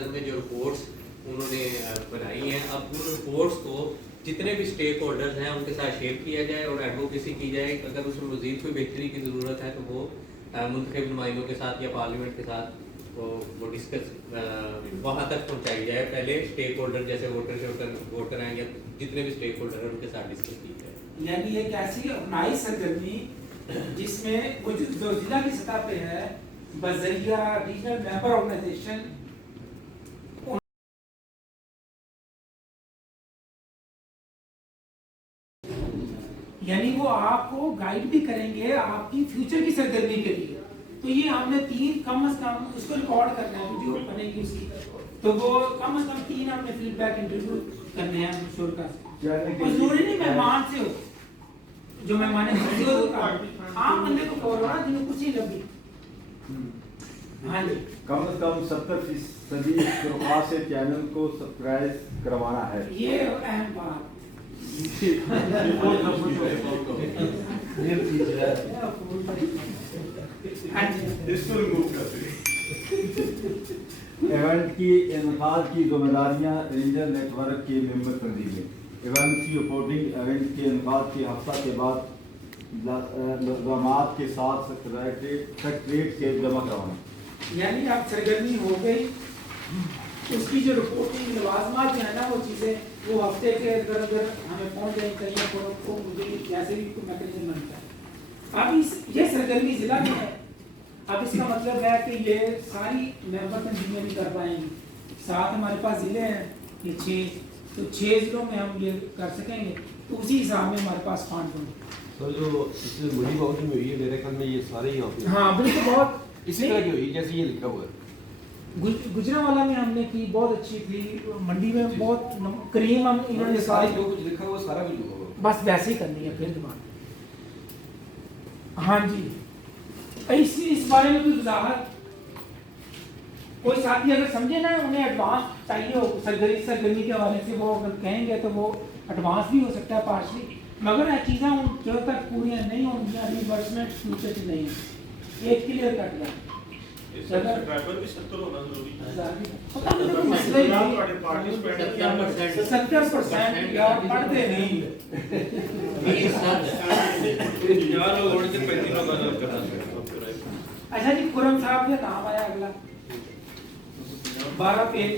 तनाजर में जो रिपोर्ट्स उन्होंने बनाई हैं, अब उन रिपोर्ट्स को जितने भी स्टेक होल्डर्स हैं उनके साथ शेयर किया जाए और एडवोकेसी की जाए। अगर उसमें मज़ीद कोई बेहतरी की ज़रूरत है तो वो मुंतखब नुमाइंदों के साथ या पार्लियामेंट के साथ तो वो डिस्कस वहाँ तक पहुँचाई जाए। पहले स्टेक होल्डर जैसे वोटर हैं या जितने भी स्टेक होल्डर हैं उनके साथ डिस्कस की जाए। यानी एक ऐसी अपनाई सरगर्मी जिसमें वो जो जिला की सतह पे है बजरिया रीजनल मेंबर ऑर्गेनाइजेशन यानी वो आपको गाइड भी करेंगे आपकी फ्यूचर की सरगर्मी के लिए। तो ये हमने 3 कम से कम उसको रिकॉर्ड करना है, वीडियो बनेगी उसकी, तो वो कम से कम 3 हमने फीडबैक इंटरव्यू करने हैं शुरू और जरूरी नहीं मेहमान से हो, जो मेहमान आम बंदे को कॉल होना जिन्हें कुछ ही लगी। हाँ जी, कम से कम 70% शुरुआत से चैनल को सब्सक्राइब करवाना है। ये अहम बात। हाँ जी, इसको रिमूव कर इवेंट की इनकाद की जिम्मेदारियां रेंजर नेटवर्क के मेंबर तंजीमें। इवेंट की रिपोर्टिंग इवेंट के इनकाद के हफ्ता के बाद लज़ामात के साथ सेक्रेटरीट के जमा करवाना। यानी आप सरगर्मी हो गई, उसकी जो रिपोर्टिंग लवाजमात जो है ना वो चीज़ें वो हफ्ते के अंदर अंदर हमें पहुँच जाए कहीं को मुझे कैसे भी कोई मैकेनिज्म बनता है। अब ये सरगर्मी जिला में है, अब इसका मतलब है कि ये सारी मेंबर तंजीमें नहीं कर पाएंगी। 7 हमारे पास ज़िले हैं, ये 6, तो 6 ज़िलों में हम ये कर सकेंगे, तो उसी हिसाब में हमारे पास फंड होंगे। तो जो इसमें मुझे बहुत में हुई है मेरे ख्याल में ये सारे यहाँ पे हाँ बिल्कुल, बहुत इसी तरह की हुई जैसे ये लिखा हुआ है। गुजरांवाला में हमने की, बहुत अच्छी थी, मंडी में बहुत करीम हम इन्होंने सारे जो कुछ लिखा हुआ सारा कुछ लिखा हुआ, बस वैसे ही करनी है फिर दुबारा। हाँ जी, इस बारे में कोई वजाहत कोई साथी अगर समझे ना, उन्हें एडवांस चाहिए हो सरगर्मी के हवाले से, वो अगर कहेंगे तो वो एडवांस भी हो सकता है पार्शली, मगर चीज़ें उन जो तक पूरी नहीं होंगी रिवर्समेंट फ्यूचर की नहीं है। एक क्लियर कट गया सब्सक्राइबर भी 70 होना जरूरी है। पता नहीं कोई मसला ही नहीं, 70% यार पढ़ते नहीं यार लोग उड़ के 35 लोग अलग करना। अच्छा जी, खुरम साहब का नाम आया अगला 12 पेज।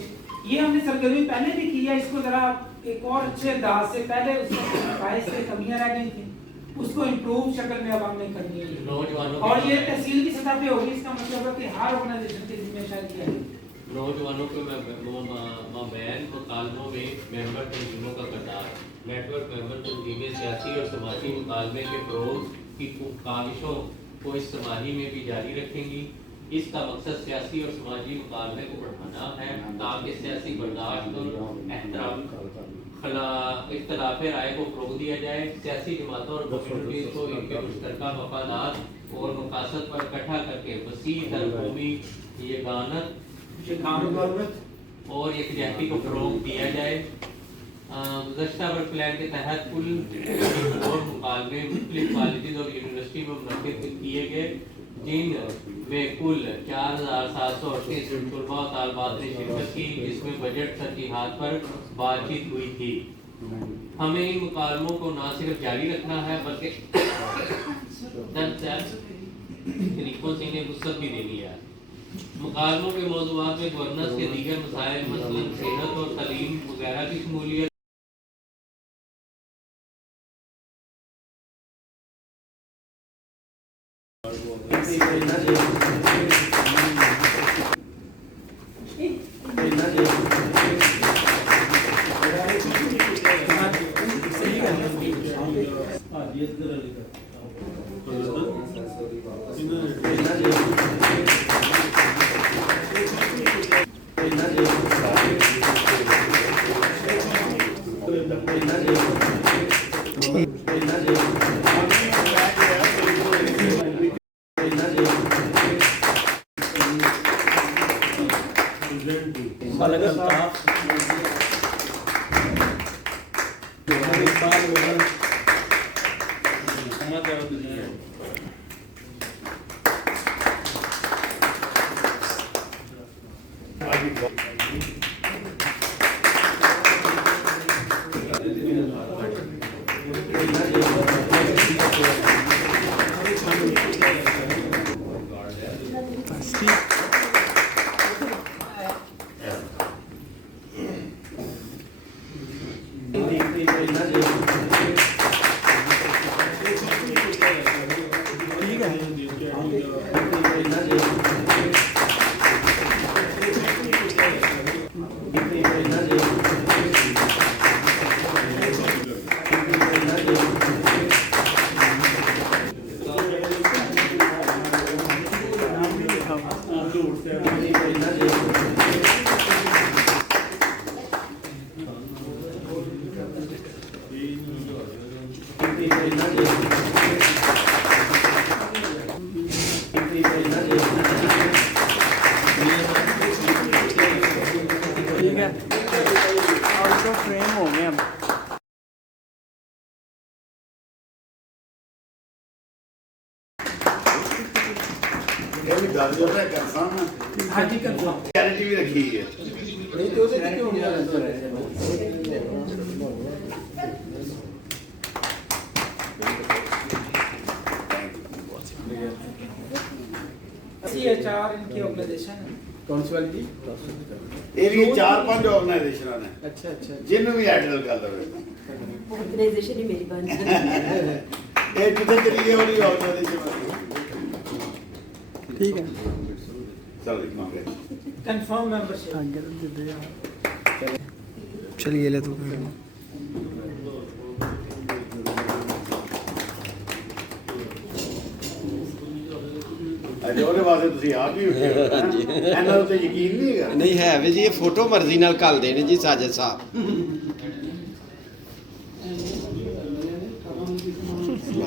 ये हमने सरगर्मी पहले भी किया, इसको जरा एक और अच्छे अंदाज से पहले उसमें 22 से कमियां रह गई थी, उसको इम्प्रूव शक्ल में अब हमने करनी है और ये तहसील की सतह पे होगी। इसका मतलब है कि हर ऑर्गेनाइजेशन की जिम्मेदारी क्या है। नौजवानों के बैन मुकालमों में मेंबर तंजीमों का किरदार। नेटवर्क मेंबर तंजीमें सियासी और समाजी मुकालमे के फ़रोग़ की काविशों को इस समाजी में भी जारी रखेंगी। इसका मकसद सियासी और समाजी मुकालमे को बढ़ाना है ताकि सियासी बर्दाश्त और एहतराम इख्तलाफ राय को फ़रोग़ दिया जाए। सियासी जमातों और कम्युनिटीज़ को इनके मुश्तरका मफादात और मकासद पर इकट्ठा करके वसी कौमी यगानत और यकजहती को फ़रोग़ दिया जाए। गुज़श्ता वर्क प्लान के तहत कुल और मुकालमे मुख्तलिफ कॉलेज और यूनिवर्सिटी में मुनक़िद किए गए, जिन में कुल 4738 तलबा और तालिबात ने शिरकत की, जिसमें बजट तरजीहात पर बातचीत हुई थी। हमें इन मुकालमों को न सिर्फ जारी रखना है बल्कि तरीकों से इन्हें वुसअत भी देनी है। मुकालमों के मौज़ूआत में गवर्नेंस के दीगर मसाइल मसलन सेहत और तालीम वगैरह की शमूलियत आगे ठीक है आउट ऑफ फ्रेम हो गए हम। ਇਹ ਵੀ ਦੱਸ ਦਿਓ ਨਾ ਕਨਫਰਮ ਹੈ हाँ जी कंफर्म। ਗਾਰੰਟੀ ਵੀ ਰੱਖੀ ਹੈ नहीं तो उसे क्यों नहीं CHR इनकी ऑर्गेनाइजेशन है। कौन सी वाली थी? ਇਹ ਵੀ 4-5 ਆਰਗੇਨਾਈਜੇਸ਼ਨਾਂ ਨੇ अच्छा अच्छा ਜਿਹਨੂੰ ਵੀ ਹੈਂਡਲ ਕਰ ਲਵੇ ऑर्गेनाइजेशन ही मेरी बन ਇਹ ਜਿੱਥੇ ਚਲੀ ਗਈ ਉਹਦੀ ਆਰਗੇਨਾਈਜੇਸ਼ਨ ठीक है ਚਲ ਮੰਗੇ कंफर्म मेंबरशिप चलिए ले तू ਅਜੇ ਉਹਦੇ ਵਾਸਤੇ ਤੁਸੀਂ ਆਪ ਹੀ ਉੱਠੇ ਹੋ ਹਾਂਜੀ ਇਹਨਾਂ ਉੱਤੇ ਯਕੀਨ ਨਹੀਂ ਹੈਗਾ नहीं है वे जी ये फोटो मर्जी नाल घल देने जी साजिद साहब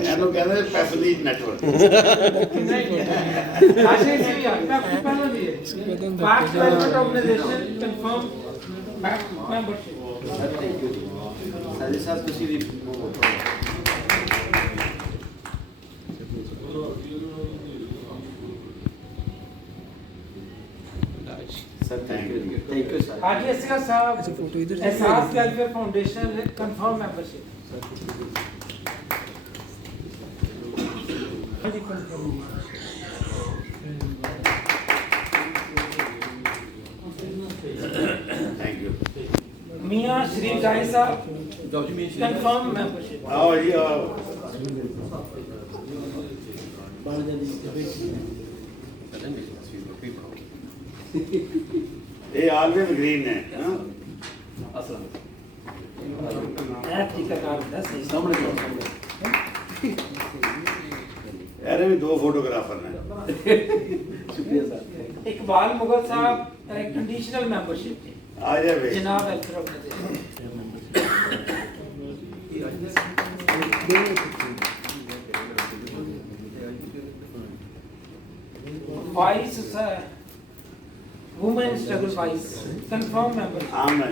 ਇਹਨੂੰ ਕਹਿੰਦੇ ਪੈਸਲੀ ਨੈਟਵਰਕ आशय से भी आपका पहले भी है part private organisation confirm membership Sajid साहब तुसी भी सर थैंक यू सर आगे इसका साहब फोटो इधर Ehsaas welfare foundation confirm membership thank you मियां श्री गाय साहब कंफर्म मेंबरशिप ਆਓ ਜੀ ਆਓ ਇਹ ਆਲਵੇਜ਼ ਗ੍ਰੀਨ ਹੈ ਹਾਂ टीकाकार ਦਾ सही ਇਹਦੇ ਵੀ 2 ਫੋਟੋਗ੍ਰਾਫਰ ਨੇ इकबाल मुगल साहब कंडीशनल मेंबरशिप ਆ ਜਾ ਵੇ जनाब welfare organization voice women struggle voice confirm membership ਆਮ ਨਾਲ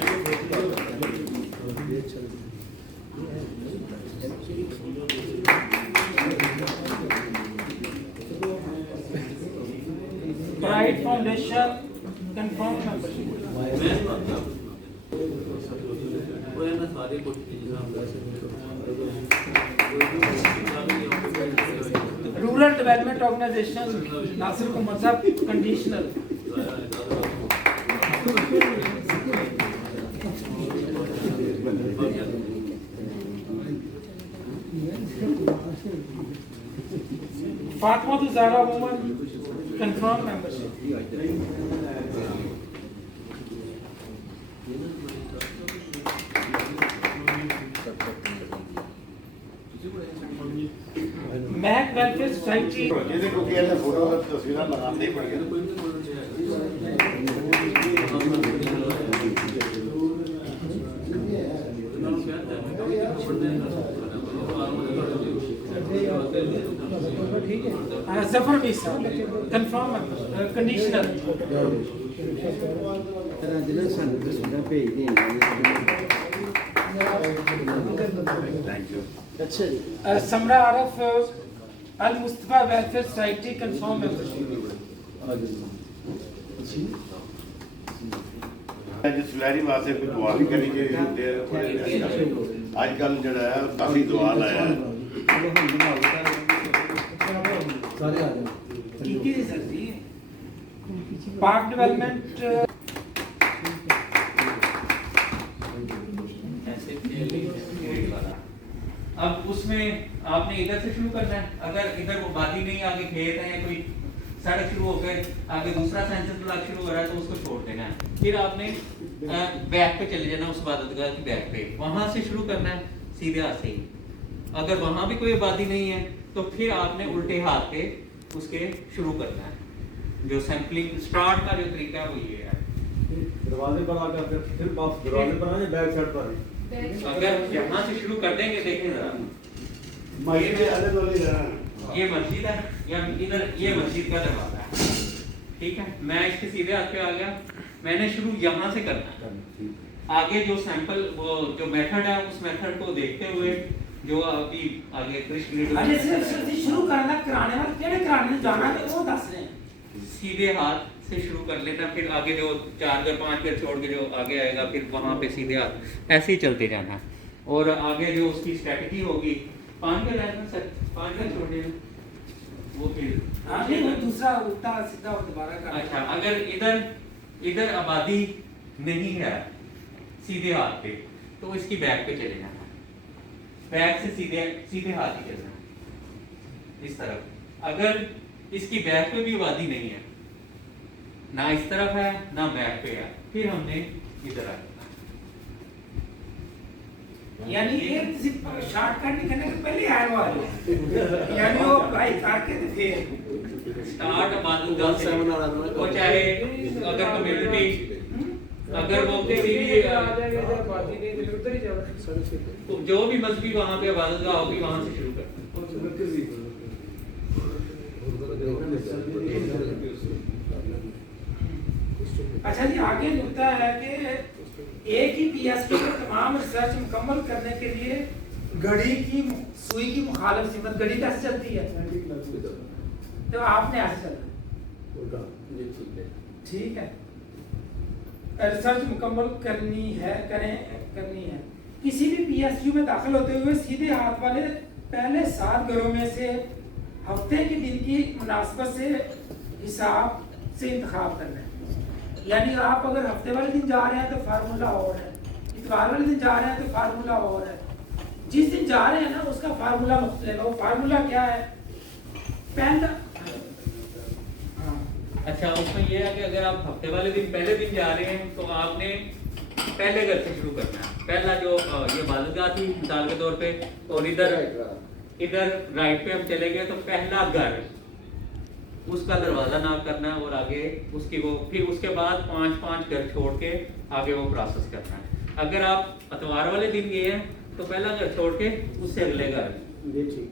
प्राइड फाउंडेशन कंफर्म मेंबरशिप वो है ना सारे कुछ rural development organization Nasir Kumar साहब conditional Fatima Zahra woman confirm membership Mac welfare society ਜਿਹਦੇ ਕੋ ਕੀ ਇਹਨੇ ਫੋਟੋ ਦਾ ਤਸਵੀਰਾਂ ਲਗਾਉਂਦੇ ਹੀ ਪੜ ਗਏ जफर बीसा confirm conditional thank you Samra Arif Al Mustafa welfare society confirm membership ਜਿਸ ਵੈਰੀ ਵਾਸਤੇ ਕੋਈ ਦੁਆ ਵੀ ਕਰਨੀ ਚਾਹੀਦੀ ਹੁੰਦੀ ਹੈ ਅੱਜ ਕੱਲ ਜਿਹੜਾ ਹੈ ਕਾਫੀ ਦੁਆ ਲਾਇਆ ਹੈ। सारे आ जाओ। की सर जी पार्क डेवलपमेंट ऐसे अब उसमें आपने इधर से शुरू करना है। अगर इधर वो वादी नहीं आगे खेत है या कोई सड़क शुरू होकर आगे दूसरा सेंसर ब्लॉक शुरू हो रहा है तो उसको छोड़ देना है। फिर आपने बैक पे चले जाना, उस इबादतगाह की बैक पे वहां से शुरू करना है सीधे हाथ से ही। अगर वहां भी कोई आबादी नहीं है तो फिर आपने उल्टे हाथ पे उसके शुरू करना है। जो सैंपलिंग स्टार्ट का जो तरीका है वो ये है। दरवाजे पर आकर फिर वापस दरवाजे पर आए बैक साइड पर अगर यहाँ से शुरू कर देंगे, देखें जरा मस्जिद के आले दुआले जाना। ये मस्जिद है या इधर ये मस्जिद का दरवाजा है, ठीक है। मैं इसके सीधे हाथ पे आ गया, मैंने शुरू यहाँ से करना है। आगे जो सैंपल वो जो मेथड है उस मेथड को देखते हुए जो अभी आगे कृष्ण अरे सर शुरू करना कराने वाले केड़े कराने जाना है वो दस रहे हैं। सीधे हाथ से शुरू कर लेना, फिर आगे जो 4 घर 5 घर छोड़ के जो आगे आएगा फिर वहां पे सीधे हाथ ऐसे ही चलते जाना। और आगे जो उसकी स्ट्रेटजी होगी 5 घर रहना सर 5 घर छोड़ देना वो फिर आगे वो दूसरा उल्टा सीधा और दोबारा करना। अच्छा, अगर इधर आबादी नहीं है सीधे हाथ पे तो इसकी बैक पे चले जाना, बैक से सीधे हाथ ही चलना इस तरफ। अगर इसकी बैक पे भी आबादी नहीं है, ना इस तरफ है ना बैक पे है, फिर हमने इधर आना। यानी ये शॉर्टकट निकलने के पहले आए वाले यानी वो अप्लाई करके तो फिर स्टार्ट आबादतगाह से वो चाहे अगर कम्युनिटी अगर वो जो भी मजहबी वहां पे इबादतगाह होगी वहां से शुरू कर। अच्छा जी, आगे नुकता है कि एक ही पीएसपी को तमाम रिसर्च मुकम्मल करने के लिए घड़ी की सुई की मुखालिफ सिमत घड़ी कैसे चलती है तो आपने ऐसे चलना, ठीक है। रिसर्च मुकम्मल करनी है किसी भी पीएसयू में दाखिल होते हुए सीधे हाथ वाले पहले 7 घरों में से हफ्ते के दिन की मुनासबत से हिसाब से इंतखाब करना है। यानी आप अगर हफ्ते वाले दिन जा रहे हैं तो फार्मूला और है, इतवार वाले दिन जा रहे हैं तो फार्मूला और है, जिस दिन जा रहे हैं ना उसका फार्मूला मुख्तलिफ है। वो फार्मूला क्या है? पहला अच्छा, उसमें ये है कि अगर आप हफ्ते वाले दिन पहले दिन जा रहे हैं तो आपने पहले घर से शुरू करना है। पहला जो ये इबादतगाह थी मिसाल के तौर पे, और इधर राइट पे हम चले गए तो पहला घर उसका दरवाजा नाप करना है और आगे उसकी वो फिर उसके बाद 5-5 घर छोड़ के आगे वो प्रोसेस करना है। अगर आप अतवार वाले दिन गए हैं तो पहला घर छोड़ के उससे अगले घर,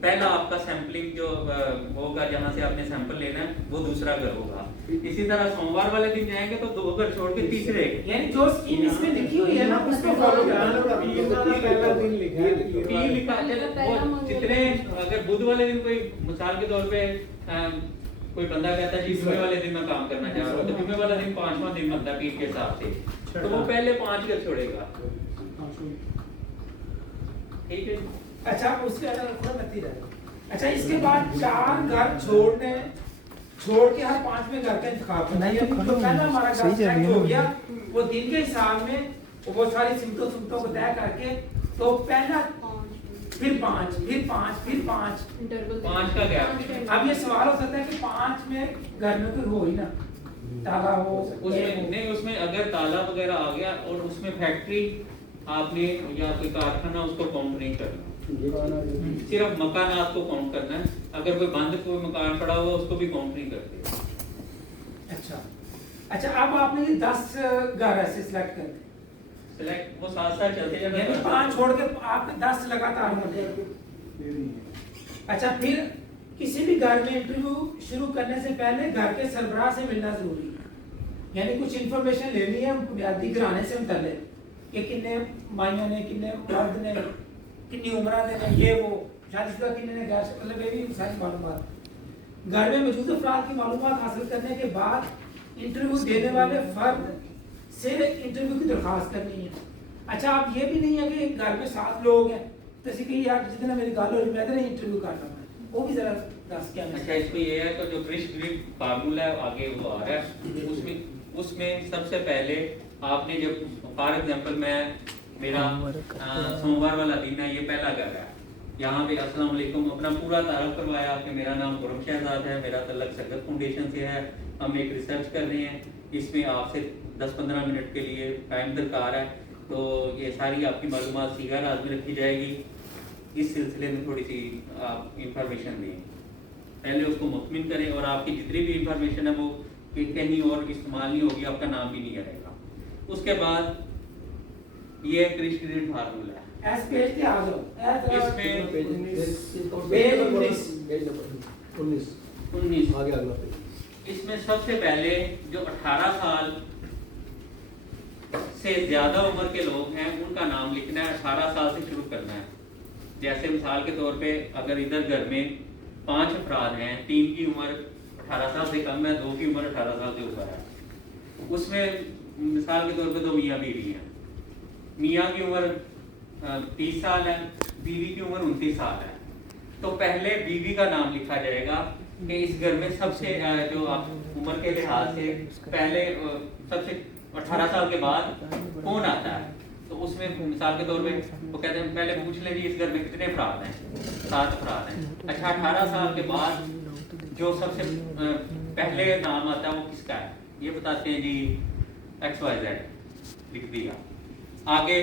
पहला आपका सैंपलिंग जो होगा जहाँ से आपने सैंपल लेना है वो दूसरा घर होगा। इसी तरह सोमवार वाले दिन जाएंगे तो 2 घर छोड़ के तीसरे, यानी जो स्कीम इसमें लिखी हुई है ना उसको फॉलो करना। पी लिखा वो जितने अगर बुध वाले दिन कोई मिसाल के तौर पे कोई बंदा कहता है जी जुम्मे वाले दिन मैं काम करना चाह रहा हूँ तो जुम्मे वाला दिन 5वां दिन बनता है पीर के हिसाब से, तो वो पहले 5 घर छोड़ेगा, ठीक है। अच्छा, उसके अच्छा इसके बाद 4 घर छोड़ के हर 5वें घर का इंतखाब करना है। तो पहला हमारा घर सेलेक्ट हो गया, वो दिन के हिसाब में वो सारी सिमतों को तय करके तो पहला फिर 5 फिर 5 फिर 5 का गैप। अब ये सवाल हो सकता है कि 5 में घर में कोई हो ही ना, ताला हो उसमें नहीं, उसमें अगर ताला वगैरह आ गया और उसमें फैक्ट्री आपने या कोई कारखाना उसको काउंट नहीं करना, सिर्फ मकानात को काउंट करना है। अगर कोई बंद कोई मकान पड़ा हुआ उसको भी काउंट नहीं करते। अच्छा अब आपने ये 10 घर ऐसे सिलेक्ट कर दिए, सिलेक्ट वो साथ चलते जाते यानी 5 छोड़ के आपने 10 लगातार हो गए। अच्छा, फिर किसी भी घर में इंटरव्यू शुरू करने से पहले घर के सरबराह से मिलना जरूरी है। यानी कुछ इंफॉर्मेशन लेनी है बुनियादी घराने से मुतल्लिक कि कितने माइयों ने, कितने मर्द ने, कितनी उम्र ने, ये वो शादीशुदा कितने ने, गैर मतलब ये भी सारी मालूमात घर में मौजूद अफराद की मालूमात हासिल करने के बाद इंटरव्यू देने वाले फर्द सिर्फ इंटरव्यू की दरखास्त करनी है। अच्छा आप ये भी नहीं है कि घर पे 7 लोग हैं तो इसी कही यार जितना मेरी गाल हो रही मैं तो इंटरव्यू कर रहा हूँ, वो भी जरा दस क्या अच्छा इसमें ये है तो जो क्रिश ग्रिड फार्मूला है आगे वो आ रहा है उसमें सबसे पहले आपने जब फॉर एग्जांपल मैं मेरा सोमवार वाला दिन है, ये पहला घर है, यहाँ पे अस्सलाम वालेकुम अपना पूरा तारुफ करवाया आपने, मेरा नाम खुरम शहजाद है, मेरा तल्लक सगत फाउंडेशन से है, हम एक रिसर्च कर रहे हैं, इसमें आपसे 10-15 मिनट के लिए टाइम दरकार है, तो ये सारी आपकी मालूमात सीगा राज में रखी जाएगी। इस सिलसिले में थोड़ी सी आप इंफॉर्मेशन दें, पहले उसको मुतमिन करें और आपकी जितनी भी इंफॉर्मेशन है वो कि कहीं और इस्तेमाल नहीं होगी, आपका नाम भी नहीं रहेगा। उसके बाद ये क्रिश ग्रिड फार्मूला है, एस पेज पे आ जाओ, इसमें पेज 19 आगे अगला पेज। इसमें सबसे पहले जो 18 साल से ज्यादा उम्र के लोग हैं उनका नाम लिखना है, 18 साल से शुरू करना है। जैसे मिसाल के तौर पे अगर इधर घर में 5 अफराद हैं, 3 की उम्र 18 साल से कम है, 2 की उम्र 18 साल से ऊपर है, उसमें मिसाल के तौर पे 2 मियाँ बीवी हैं, मियाँ की उम्र 30 साल है, बीवी की उम्र 29 साल है, तो पहले बीवी का नाम लिखा जाएगा कि इस घर में सबसे जो आप उम्र के लिहाज से पहले सबसे 18 साल के बाद कौन आता है, तो उसमें मिसाल के तौर पे वो कहते हैं पहले पूछ लें जी इस घर में कितने अफराद हैं, 7 अफराद हैं। अच्छा 18 साल के बाद जो सबसे पहले नाम आता है वो किसका है, ये बताते हैं जी XYZ लिख दिया। आगे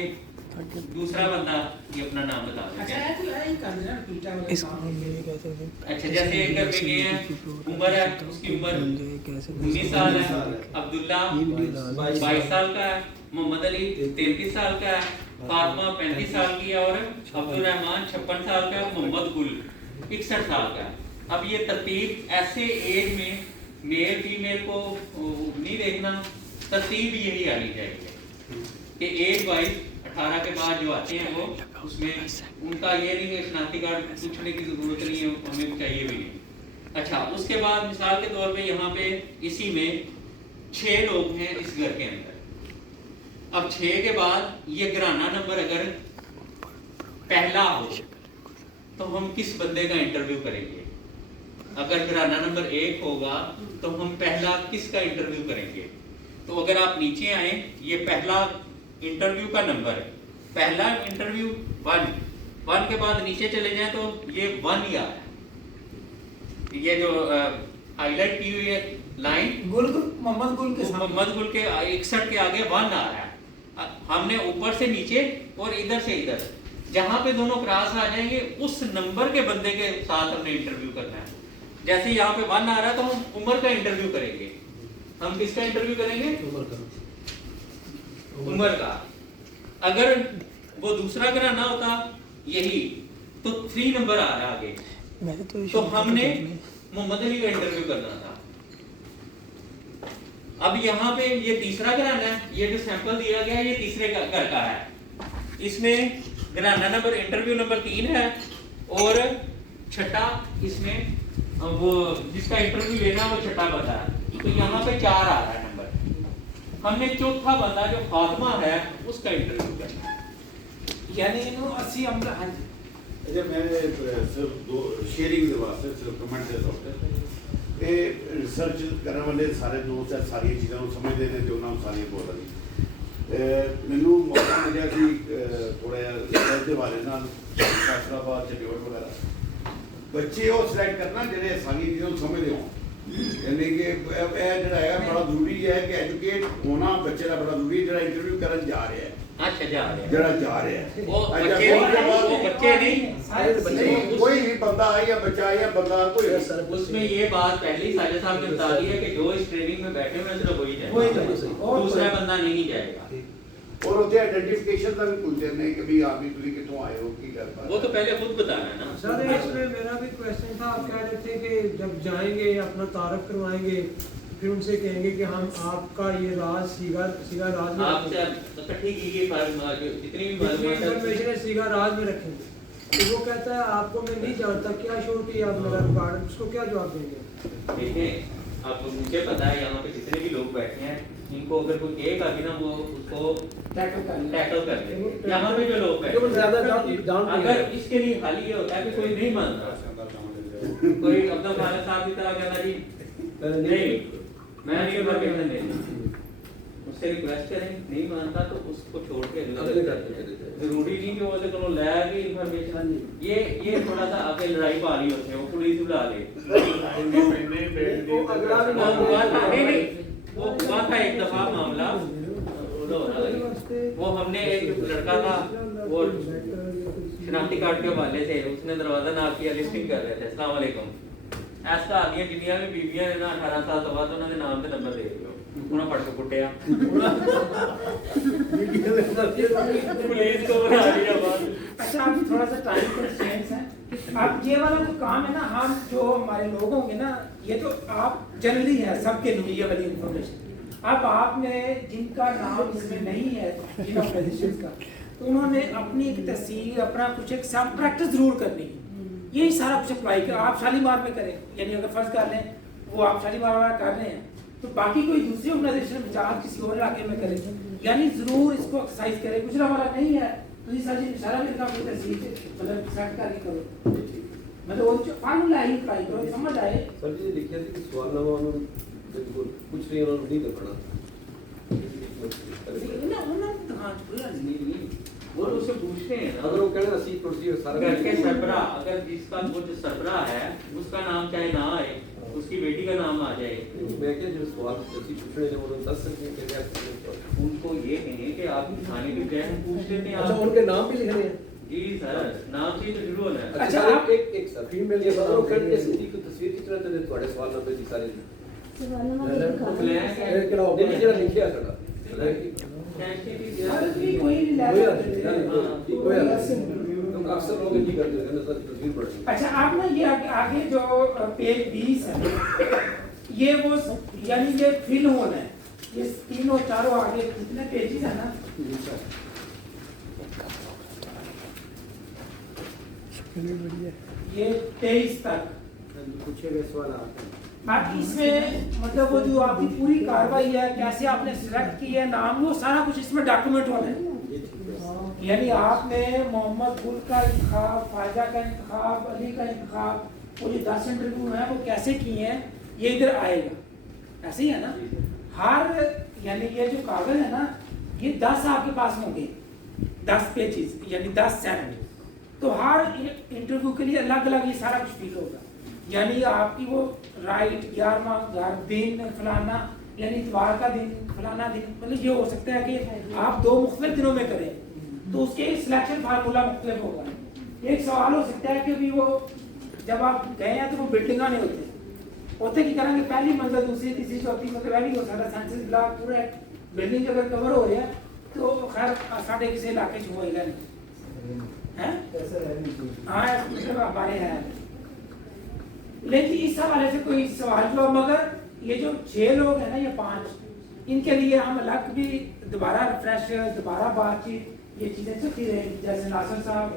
दूसरा बंदा ये अपना नाम बता देते अच्छा हैं। है तो यही कर देना ट्विटर में अच्छा जैसे एक घर में गए हैं, उम्र है उसकी उम्र 19 साल है, अब्दुल्ला 22 साल का है, मोहम्मद अली 33 साल का है, फातिमा 35 साल की है और अब्दुल रहमान 56 साल का है, मोहम्मद गुल 61 साल का है। अब ये तरतीब ऐसे एज में मेल फीमेल को नहीं देखना, तरतीब यही आनी चाहिए कि एज वाइज 18 के बाद जो आते हैं वो उसमें उनका ये नहीं है शनाख्ती कार्ड पूछने की जरूरत नहीं है, हमें चाहिए भी नहीं। अच्छा उसके बाद मिसाल के तौर पे यहाँ पे इसी में 6 लोग हैं इस घर के अंदर। अब 6 के बाद ये घराना नंबर अगर पहला हो तो हम किस बंदे का इंटरव्यू करेंगे, अगर घराना नंबर 1 होगा तो हम पहला किसका इंटरव्यू करेंगे। तो अगर आप नीचे आए, ये पहला इंटरव्यू का नंबर है, पहला इंटरव्यू 1 के बाद नीचे चले जाएं तो ये 1 ही आ रहा है, ये जो हाईलाइट की हुई है लाइन मोहम्मद गुल के 61 के आगे 1 आ रहा है। हमने ऊपर से नीचे और इधर से इधर जहां पे दोनों क्रॉस आ जाएंगे उस नंबर के बंदे के साथ हमने इंटरव्यू करना है। जैसे यहाँ पे 1 आ रहा है तो हम उम्र का इंटरव्यू करेंगे। हम किसका इंटरव्यू करेंगे, उम्र का। अगर वो दूसरा घराना होता यही तो 3 नंबर आ रहा है आगे, तो हमने मोहम्मद अली का इंटरव्यू करना था। अब यहाँ पे ये तीसरा घराना है, ये जो सैंपल दिया गया है ये तीसरे घर का है, इसमें घराना नंबर इंटरव्यू नंबर 3 है और छठा इसमें वो जिसका इंटरव्यू लेना वो छठा बंदा है, तो यहाँ पे 4 आ रहा है नंबर। हमने चौथा बंदा जो फातिमा है उसका इंटरव्यू करना है, यानी इन्हों 80 अमला। हाँ जी अच्छा मैं सिर्फ 2 शेयरिंग के वास्ते सिर्फ कमेंट दे सकते हैं कि रिसर्च करने वाले सारे दोस्त है सारी चीज़ों को समझते हैं जो नाम सारी बोल रही मैनू मौका मिला कि थोड़ा रिसर्च के बारे में फैसलाबाद चंडीगढ़ वगैरह बच्चे वो सिलेक्ट करना जो सारी चीज़ों समझते हो, यानी कि जोड़ा है बड़ा जरूरी है कि एजुकेट होना बच्चे का बड़ा जरूरी है जो इंटरव्यू करने जा रहे हैं। अच्छा जा रहे हैं जरा जा रहे हैं वो बच्चे नहीं कोई भी बंदा है या बच्चा है या बंदा कोई उसमें ये बात पहले ही साजिद साहब ने बता दी है कि जो इस ट्रेनिंग में बैठे हुए हैं सिर्फ वही जाएगा, दूसरा बंदा नहीं जाएगा। और होते आइडेंटिफिकेशन का भी पूछते हैं कि भाई आप भी कितों आए हो की कर पाए, वो तो पहले खुद बताना है ना। सर इसमें मेरा भी क्वेश्चन था, आप कह रहे थे कि जब जाएंगे अपना तारफ करवाएंगे फिर उनसे कहेंगे कि हम आपका ये राज सीगा राज में आपसे इकट्ठी की गई जितनी भी इंफॉर्मेशन है सीगा राज में रखेंगे, तो वो कहता है आपको मैं नहीं जानता, क्या श्योरिटी आप मेरा रिकॉर्ड, उसको क्या जवाब देंगे। देखिए आपको मुझे पता है यहाँ पे जितने भी लोग बैठे हैं इनको अगर कोई कहेगा कि ना वो उसको टैकल कर ले। यहाँ पे जो लोग हैं केवल ज्यादा डाउन अगर इसके लिए खाली ये होता है कि कोई नहीं मानता, कोई अब्दुल खालिद साहब की तरह कहना जी नहीं मैं नहीं इन्फॉर्मेशन देनी, उससे रिक्वेस्ट करें, नहीं मानता तो उसको छोड़ के जरूरी नहीं कि वो तो चलो ले आएगी इन्फॉर्मेशन। ये थोड़ा सा आगे लड़ाई पा रही होते हैं, वो पुलिस बुला ले। वो हुआ था एक दफा मामला, वो हमने एक लड़का था वो शनाख्ती कार्ड के हवाले से उसने दरवाजा ना किया, लिस्टिंग कर रहे थे, अस्सलाम वालेकुम ऐसा आदमी जिन्नियां भी बीबियां ने ना 18 साल तो बाद उन्होंने नाम ते नंबर दे दियो, उन्होंने फड़ के कुटिया पुलिस को बना दिया बात। अच्छा आप थोड़ा सा टाइम कंस्ट्रेंट्स है, आप ये वाला जो काम है ना, हम जो हमारे लोग होंगे ना, ये तो आप जनरली है सबके लिए ये वाली इंफॉर्मेशन। अब आपने जिनका नाम इसमें नहीं है जिन ऑर्गेनाइजेशंस का, तो उन्होंने अपनी एक तहसील अपना कुछ एक सब प्रैक्टिस जरूर करनी है, यही सारा कुछ अप्लाई कर। आप शालीमार में करें, यानी अगर फर्ज कर लें वो आप शालीमार वाला कर रहे हैं, तो बाकी कोई दूसरी ऑर्गेनाइजेशन में जहाँ किसी और इलाके में करें, यानी जरूर इसको एक्सरसाइज करें। गुजरा वाला नहीं है तो ये सारी इशारा भी अपनी तहसील से मतलब सेट करके करो, मतलब वो जो फार्मूला ही अप्लाई करो, समझ आए। सर जी लिखिया थी कि सवालनामा उन्होंने बिल्कुल कुछ नहीं उन्होंने नहीं पढ़ा वो उससे पूछते हैं अगर वो कहने ना सी प्रोसीजर सारा घर के सरबरा, अगर जिसका वो जो सरबरा है उसका नाम चाहे ना आए, उसकी बेटी का नाम आ जाए, मैं क्या जो सवाल जैसी पूछने जब उन्होंने 10 सेकंड के उनको ये कहें कि आप थाने के बजाय हम पूछ लेते हैं। अच्छा आप उनके नाम भी लिखने हैं? जी सर, नाम से तो शुरू होना है। अच्छा आप- एक सर फीमेल ये बताओ करने से की तस्वीर कितना चले तुम्हारे सवाल नंबर दी सारे एक करा नहीं जरा लिखिया सर कोई नहीं ला सकते। अक्सर लोग ये करते हैं सर तस्वीर पढ़ते अच्छा आप ना ये आगे जो पेज 20 है, ये वो यानी ये फिल होना है, ये तीनों चारों आगे कितने पेजेस है ना, ये 23 तक पूछे गए सवाल आते हैं। आप इसमें मतलब वो जो आपकी पूरी कार्रवाई है, कैसे आपने सिलेक्ट की है नाम, वो सारा कुछ इसमें डॉक्यूमेंट होना है। यानी आपने मोहम्मद गुल का इंतखाब, फायजा का इंतखाब, अली का इंतखाब, वो जो 10 इंटरव्यू हैं वो कैसे किए हैं, ये इधर आएगा, ऐसे ही है ना। हर यानी ये जो कागज है ना, ये 10 आपके पास होंगे, 10 पेजेस यानी 10 सेट, तो हर इंटरव्यू के लिए अलग अलग ये सारा कुछ फील होगा। यानी आपकी वो राइट 11वां दिन फलाना, यानी इतवार का दिन फलाना दिन, मतलब ये हो सकता है कि आप 2 मुख्तलिफ दिनों में करें, तो उसके सिलेक्शन फार्मूला मुख्तलिफ होगा। एक सवाल हो सकता है कि भी वो जब आप गए हैं तो वो बिल्डिंग नहीं होते की करेंगे, पहली मंजिल, दूसरी, तीसरी, चौथी, मतलब वह भी हो सकता है सेंसस ब्लॉक पूरा बिल्डिंग अगर कवर हो रहा है तो खैर साढ़े किसी इलाके से होएगा नहीं है। हाँ मतलब हमारे हैं, लेकिन इस हवाले से कोई सवाल जवाब, मगर ये जो 6 लोग हैं ना, ये 5, इनके लिए हम अलग भी दोबारा रिफ्रेश, दोबारा बातचीत, ये चीजें चलती रहेंगी। जैसे नासिर साहब,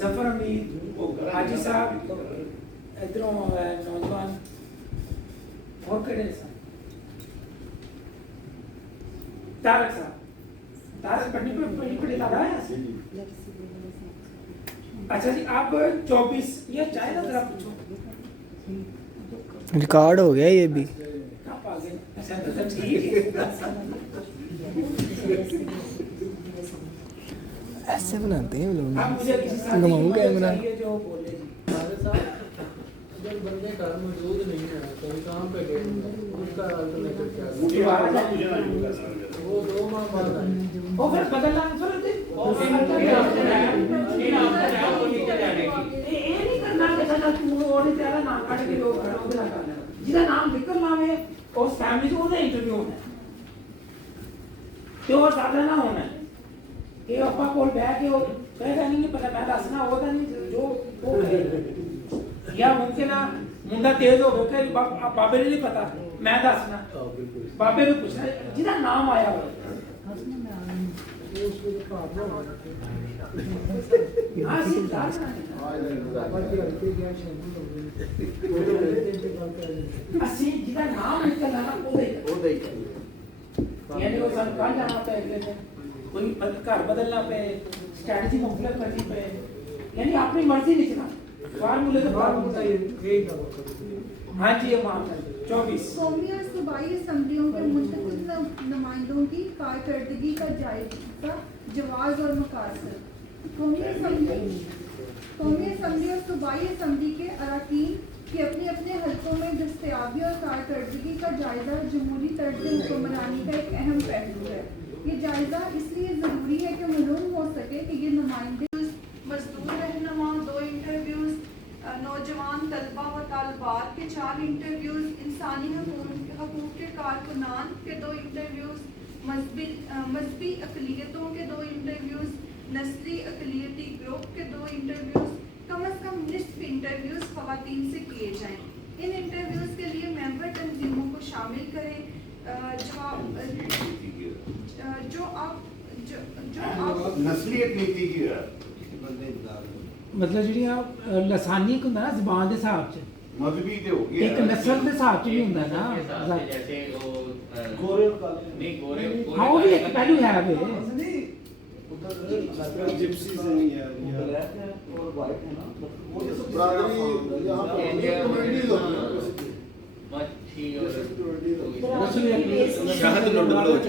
जफर अमीर, हाजी साहब, इधरों नौजवान और कड़े साहब, तारक साहब, तारक पढ़ी ला रहा है। अच्छा जी आप 24 ये चाहे ना जरा पूछो, रिकॉर्ड हो गया ये भी। आप आ गए, अच्छा तो ठीक ऐसे बनाते हैं लोग। आप मुझे किसी साथी घुमाऊं की कैमरा। मदद चाहिए जो बोले जी। जब बंदे घर मौजूद नहीं है तो काम पे गए, उसका अल्टरनेटिव क्या है? उसके बाद ना मुझे ना यूं करना है। वो 2 माह बाद आए। वो फिर बदलना फिर दे और इन आपको जाओ तो नीचे जाने की ये नहीं करना कि साਡਾ तू और तेरा नाम काट के लोग घर ਉਹਦੇ ਨਾਲ ਕਰਨਾ, ਜਿਹਦਾ ਨਾਮ ਨਿਕਲਣਾ ਵੇ ਉਸ ਫੈਮਿਲੀ ਤੋਂ ਉਹਦਾ ਇੰਟਰਵਿਊ ਹੋਣਾ ਤੇ ਉਹ ਸਾਡਾ ਨਾ ਹੋਣਾ ਇਹ ਆਪਾਂ ਕੋਲ ਬਹਿ ਕੇ ਉਹ ਕਹੇਗਾ ਨਹੀਂ ਪਤਾ ਮੈਂ ਦੱਸਣਾ ਉਹਦਾ ਨਹੀਂ ਜੋ ਉਹ ਕਹੇਗਾ, ਜਾਂ ਮੁਮਕਿਨ ਆ ਮੁੰਡਾ ਤੇਜ਼ ਹੋਵੇ ਕਿ ਬਾਬੇ ਨੂੰ ਨਹੀਂ ਪਤਾ ਮੈਂ ਦੱਸਣਾ, ਬਾਬੇ ਨੂੰ ਪੁੱਛਣਾ ਜਿਹਦਾ ਨਾਮ ਆਇਆ ਹੋਵੇ। हाँ सी ਅਸੀਂ ਜਿਹਦਾ ਨਾਮ ਨਿਕਲਣਾ ਉਹਦਾ ਹੀ यानी वो सन कहाँ जाना पे अगले दिन, कोई घर बदलना पे, स्ट्रैटेजी मुख्तलिफ करनी पे, यानी अपनी मर्जी नहीं चला फार्मूले तो हाँ जी ये माफ कर 24 कौमी और सूबाई असम्बलियों के मुंतखब नुमाइंदों की कारकर्दगी का जायजा जवाज और मकासद। कौमी असम्बली और सूबाई असम्बली के अरकान की अपने अपने हलकों में दस्तयाबी और कारकर्दगी का जायजा जमहूरी तर्ज हुक्मरानी का एक अहम पहलू है। ये जायजा इसलिए ज़रूरी है कि मालूम हो सके कि ये नुमाइंदे मजदूर रहनुमा 2 इंटरव्यूज़, नौजवान तलबा व तालबात के 4 इंटरव्यूज़, इंसानी हकूक़ के कारकुनान के 2 इंटरव्यूज़, मजहबी अक़लियतों के 2 इंटरव्यूज़, नस्ली अक़लियती ग्रुप के 2 इंटरव्यूज़, कम अज़ कम निस्फ इंटरव्यूज़ ख़वातीन से किए जाएँ। इन इंटरव्यूज़ के लिए मेंबर तंजीमों को शामिल करें। जो आप नस्लीयत नीति की है मतलब ਜਿਹੜੀ ਆ ਲਸਾਨੀ ਹੁੰਦਾ ਨਾ ਜ਼ਬਾਨ ਦੇ ਹਿਸਾਬ ਚ मजहबी ते हो गया ਇੱਕ ਨਸਲ ਦੇ ਹਿਸਾਬ ਚ ਵੀ ਹੁੰਦਾ ਨਾ जैसे वो गोरे और काले नहीं गोरे ਹਾਂ ਉਹ ਵੀ ਇੱਕ ਪਹਿਲू है वे जिप्सीज नहीं है ब्लैक है और वाइट है ना, वो तो सब बरादरी यहाँ पर कम्युनिटीज होती है। मच्छी और शहद लुट बलोच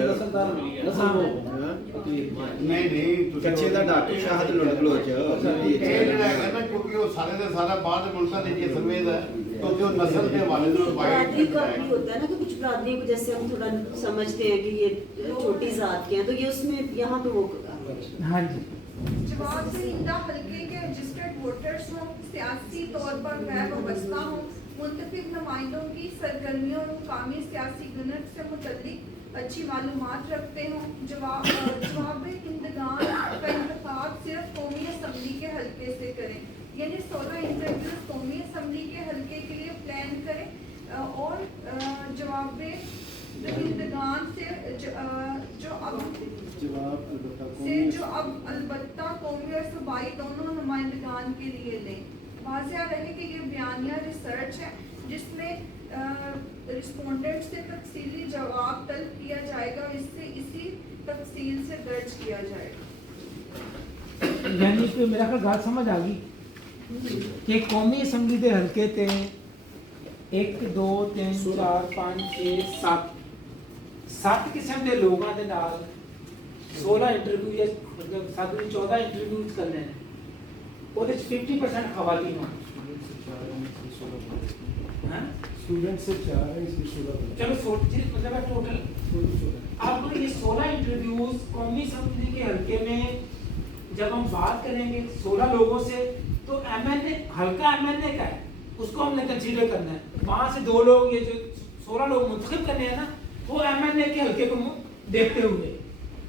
नहीं कच्चे ਦਾ ਡਾਕ ਸ਼ਹਿਦ ਲੁੱਟ ਬਲੋਚ ਇਹ ਜਿਹੜਾ ਹੈਗਾ ਨਾ ਕਿਉਂਕਿ ਉਹ ਸਾਰੇ ਦਾ ਸਾਰਾ ਬਾਹਰ ਦੇ ਮੁਲਕਾਂ ਦੇ ਵਿੱਚ ਸਰਵੇਦ ਹੈ तो जो नस्ल के हवाले से बरादरी का भी होता है ना कि कुछ बरादरी को जैसे हम थोड़ा समझते हैं कि ये छोटी जात के हैं, तो ये उसमें यहाँ पे वो हाँ जी जवाब दहिंदा हल्के के रजिस्टर्ड वोटर्स हों, सियासी तौर पर गैर वाबस्ता हों, मुंतखब नुमाइंदों की सरगर्मियों और मुकामी सियासी गनत से मुतल्लिक अच्छी मालूमात रखते हों। जवाब हिंदगान का इंतखाब सिर्फ कौमी असम्बली के हल्के से करें, यानी 16 इंटरव्यूज कौमी असम्बली के हल्के के लिए प्लान करें और जवाब हिंदगान से जो अब अलबत्ता कौमी और सूबाई दोनों नुमाइंदगान के लिए लें। वाज़ेह रहे कि ये बयानिया रिसर्च है जिसमें रिस्पोंडेंट से तफसीली जवाब तलब किया जाएगा और इससे इसी तफसील से दर्ज किया जाएगा। यानी कि मेरा ख्याल बात समझ आ गई कि कौमी असम्बली के हल्के ते 1 2 3 4 5 6 7 किस्म के लोगों के नाल 16 इंटरव्यू या मतलब 7 14 इंटरव्यू करने हैं, ਉਹਦੇ 50% खवातीन हों। स्टूडेंट से 4 है इसलिए 16 चलो मतलब है टोटल। अब ये 16 इंटरव्यूज कौमी असम्बली के हल्के में जब हम बात करेंगे 16 लोगों से, तो एमएनए हल्का एमएनए का है, उसको हमने कंसीडर करना है। वहाँ से 2 लोग ये जो 16 लोग मुंतखब करने हैं ना, वो एमएनए के हल्के को देखते हुए,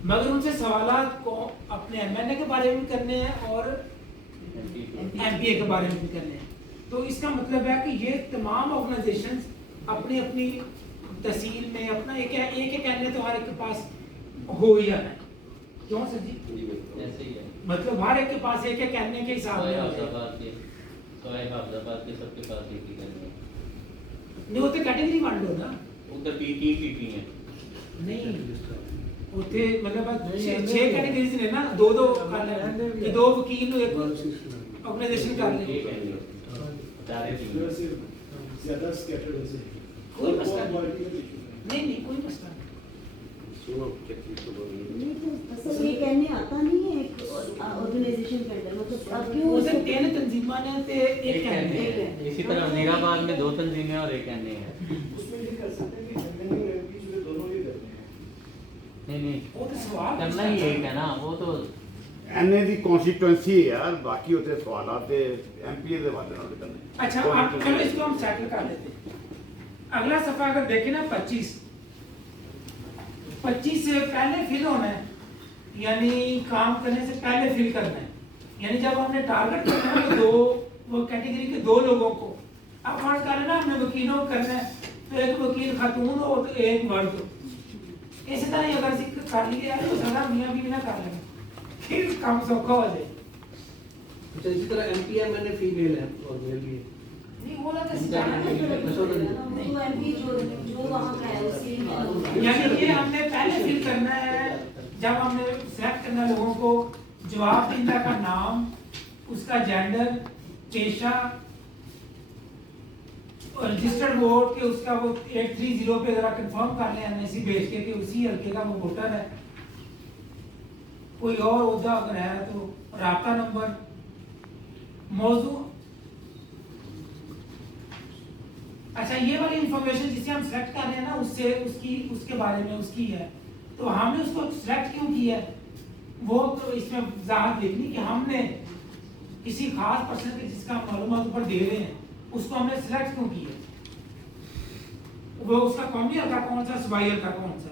मगर उनसे सवालात को अपने एमएनए के बारे में करने हैं और एमपीए के बारे में भी करने हैं। तो इसका मतलब है कि ये तमाम ऑर्गेनाइजेशंस अपनी अपनी तहसील में अपना एक कहने तो हर एक के पास हो ही जाना है। क्यों सर जी? ऐसे ही है। मतलब हर एक के पास एक कहने के हिसाब में हाफिजाबाद के सबके पास एक ही कहने हैं। नहीं होते कैटेगरी वन लो ना उधर 3 पीटी हैं नहीं होते मतलब 6 कैटेगरीज ने ना 2 कर ले कि 2 वकील एक ऑर्गेनाइजेशन कर ले ज्यादा स्कैटर्ड है कोई मसला नहीं कोई मसला असल ये कहने आता नहीं है एक ऑर्गेनाइजेशन के अंदर, मतलब अब क्यों उसे 3 तंजीमां ने ते एक कहने हैं। इसी तरह वजीराबाद में 2 तंजीमें और एक कहने हैं। उसमें ये कर सकते हैं कि एमएनए और एमपी जो दोनों ही रहते हैं। नहीं वो तो सवाल करना ही एक है ना, वो तो एनए दी कॉन्स्टिट्यूएंसी है यार, बाकी होते सवालात ते एमपीए दे वाले नाल करने। अच्छा अब चलो इसको हम सेटल कर लेते हैं। अगला सफा अगर देखें ना 25 से पहले फिल होना है, यानी काम करने से पहले फिल करना है। यानी जब हमने टारगेट करना है तो वो कैटेगरी के 2 लोगों को, अब फर्ज कर लेना हमने वकीलों को करना है, तो एक वकील खातून हो तो एक मर्द हो। इसी तरह अगर जिक्र कर लिया है तो सजा मियां भी ना कर लेना, फिर काम सौखा हो जाए। अच्छा इसी तरह एमपीएम मैंने फीमेल है और मेल भी है। नहीं वो लगा वो एमपी जो वहाँ का है उसी में यानी ये हमने पहले फिल करना है जब हमने सेलेक्ट करना लोगों को जवाब देने का नाम, उसका जेंडर, पेशा और रजिस्टर्ड वोट के उसका वो 830 पे जरा कंफर्म कर लें एनआईसी भेज के कि उसी हल्के का वो वोटर है। कोई और ओहदा अगर है तो राब्ता नंबर, मौजू। अच्छा ये वाली इंफॉर्मेशन जिसे हम सेलेक्ट कर रहे हैं ना उससे उसके बारे में उसकी है, तो हमने उसको सेलेक्ट क्यों किया है वो तो इसमें वजाहत देखनी कि हमने किसी खास पर्सन के जिसका मालूमात ऊपर दे रहे हैं उसको हमने सिलेक्ट क्यों किया, वो उसका कौमी हल्का कौन सा, सूबाई हल्का कौन सा,